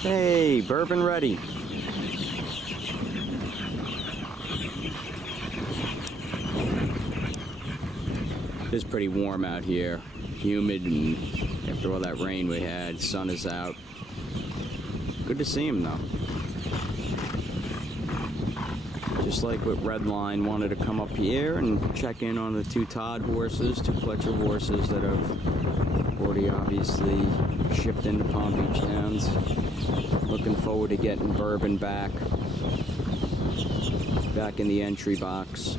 Hey, Bourbon Ready. It's pretty warm out here, humid, and after all that rain we had, sun is out. Good to see him though. Just like with Redline, wanted to come up here and check in on the two Todd horses, two Pletcher horses that have already obviously shipped into Palm Beach Downs. Looking forward to getting Bourbon back in the entry box.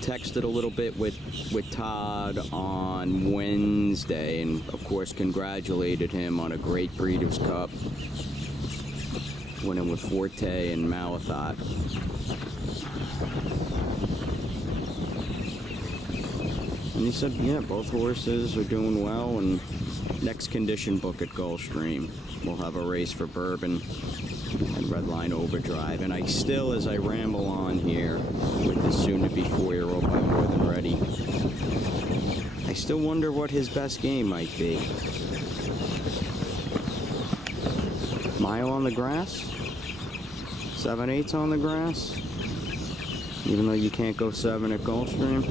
Texted a little bit with Todd on Wednesday, and of course congratulated him on a great Breeders' Cup, winning with Forte and Malathot. And he said, yeah, both horses are doing well, and next condition book at Gulfstream, we'll have a race for Bourbon and Redline Overdrive. And I still, as I ramble on here with the soon-to-be 4-year-old by More Than Ready, I still wonder what his best game might be. Mile on the grass? 7/8 on the grass? Even though you can't go 7 at Gulfstream?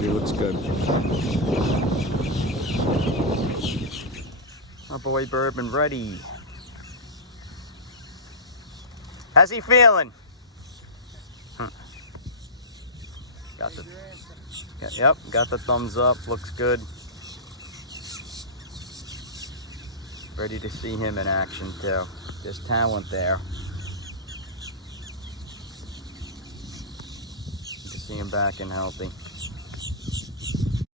He looks good. Our boy Bourbon Ready. How's he feeling? Yep, got the thumbs up, looks good. Ready to see him in action too. There's talent there. Good to see him back and healthy.